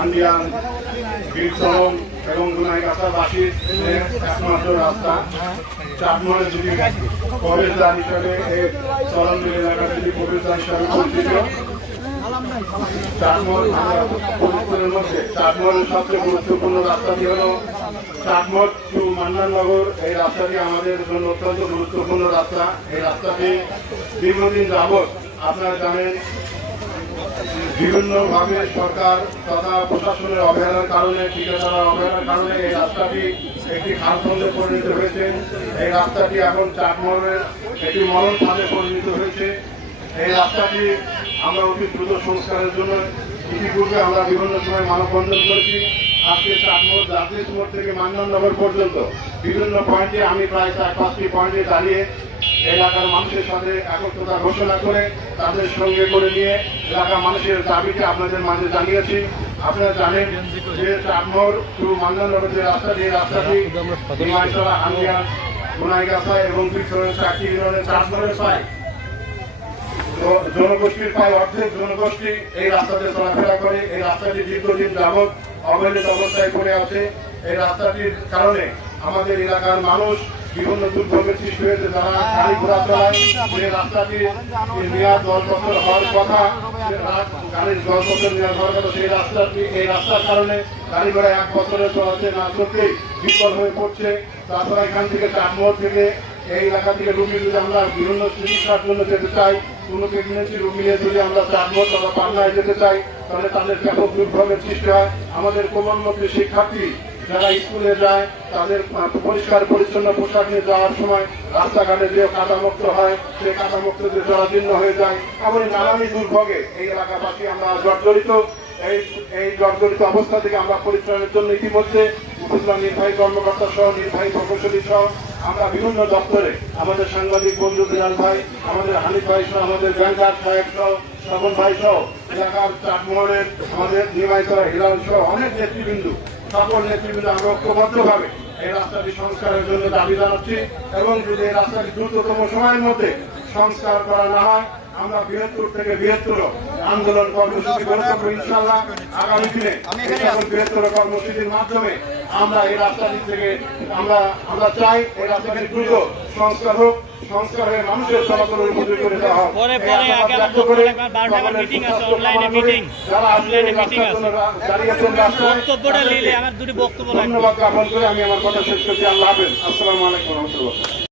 আন্ডিয়ান বীরচরণ এবং গুনাইগাছাবাসীর একমাত্র রাস্তা। চাটমোহরে যদি প্রবেশদ্বার হিসাবে এই চরণবিল এলাকার যদি প্রবেশদ্বার হিসাবে পরিচিত। চাটমোহরের মধ্যে চাটমোহরের সবচেয়ে গুরুত্বপূর্ণ রাস্তাটি হল চাটমোহর টু মান্নাননগর। এই রাস্তাটি আমাদের জন্য অত্যন্ত গুরুত্বপূর্ণ রাস্তা। এই রাস্তাটি দীর্ঘদিন যাবৎ আপনারা জানেন বিভিন্নভাবে সরকার তথা প্রশাসনের অবহেলার কারণে, ঠিকাদারের অবহেলার কারণে এই রাস্তাটি একটি খালখন্দে পরিণত হয়েছে। এই রাস্তাটি এখন চাটমোহরের একটি মরণ ফাঁদে পরিণত হয়েছে। এই রাস্তাটি আমরা অতি দ্রুত সংস্কারের জন্য ইতিপূর্বে আমরা বিভিন্ন সময় মানববন্ধন করেছি। আজকে চাটমোহর জাতীয় মোড় থেকে মান্নাননগর পর্যন্ত বিভিন্ন পয়েন্টে আমি প্রায় 4-5টি পয়েন্টে দাঁড়িয়ে এলাকার মানুষের সাথে একত্রতা ঘোষণা করে তাদের সঙ্গে করে নিয়ে এলাকার মানুষের দাবিকে আপনাদের মাঝে জানিয়েছি। আপনারা জানেন যে চাটমোহর টু মান্নাননগর যে রাস্তাটি, এই রাস্তাটি হিমায়তলা, আন্দিয়া, গুনাইগাছা এবং বীরচরণ 4টি ইউনিয়নের চাটমোহরের প্রায় জনগোষ্ঠীর প্রায় অর্ধেক জনগোষ্ঠী এই রাস্তাতে চলাফেরা করে। এই রাস্তাটি দীর্ঘদিন যাবৎ অবহেলিত অবস্থায় পড়ে আছে। এই রাস্তাটির কারণে আমাদের এলাকার মানুষ বিভিন্ন দুর্ভোগের সৃষ্টি হয়েছে। যারা গাড়ি ঘোড়া চালায় যে রাস্তাটি মেয়াদ 10 বছর হওয়ার কথা, গাড়ির 10 বছর মেয়াদ হওয়ার কথা, সেই রাস্তাটি এই রাস্তার কারণে গাড়ি ঘোড়া 1 বছরে চলাতে না চলতেই বিফল হয়ে পড়ছে। তারপরে এখান থেকে চাটমোহর থেকে এই এলাকা থেকে রুগী যদি আমরা বিভিন্ন চিকিৎসার জন্য যেতে চাই, কোনো প্রেগনেন্সি রুগী নিয়ে যদি আমরা চাটমোহর বা পাবনায় যেতে চাই, তাহলে তাদের ব্যাপক দুর্ভোগের সৃষ্টি হয়। আমাদের কোমলমতি শিক্ষার্থী যারা স্কুলে যায় তাদের পরিষ্কার পরিচ্ছন্ন পোশাক নিয়ে যাওয়ার সময় রাস্তাঘাটে যে কাদামুক্ত হয়, সেই কাদামুক্ত যে জরাজীর্ণ হয়ে যায়। এমন নানানই দুর্ভোগে এই এলাকাবাসী আমরা জর্জরিত। এই জর্জরিত অবস্থা থেকে আমরা পরিত্রাণের জন্য ইতিমধ্যে উপজেলা নির্বাহী কর্মকর্তা সহ নির্বাহী প্রকৌশলী সহ আমরা বিভিন্ন দপ্তরে আমাদের সাংবাদিক বন্ধু বিলাল ভাই, আমাদের হানিফ ভাই সহ, আমাদের ব্যাংকার সাহেব সহ, স্বপন ভাই সহ, এলাকার চাটমোহরের আমাদের নির্বাহীরা হিলাল সহ অনেক নেতৃবৃন্দ, সকল নেতৃবৃন্দ আমরা ঐক্যবদ্ধভাবে এই রাস্তাটি সংস্কারের জন্য দাবি জানাচ্ছি। এবং যদি এই রাস্তাটি দ্রুততম সময়ের মধ্যে সংস্কার করা না হয়, আমরা বৃহত্তর থেকে বৃহত্তর আন্দোলন কর্মসূচি গড়ে তুলব ইনশাআল্লাহ। আগামী দিনে বৃহত্তর কর্মসূচির মাধ্যমে আমরা এই রাস্তাটি থেকে আমরা চাই এই রাস্তাটি দ্রুত সংস্কার হোক, সংস্কার হয়ে মানুষের চলাচলের উপযোগী করে দেওয়া হোক। ধন্যবাদ জ্ঞাপন করে আমি আমার কথা শেষ করছি। আল্লাহ হাফেজ। আসসালামু আলাইকুম ওয়া রাহমাতুল্লাহ।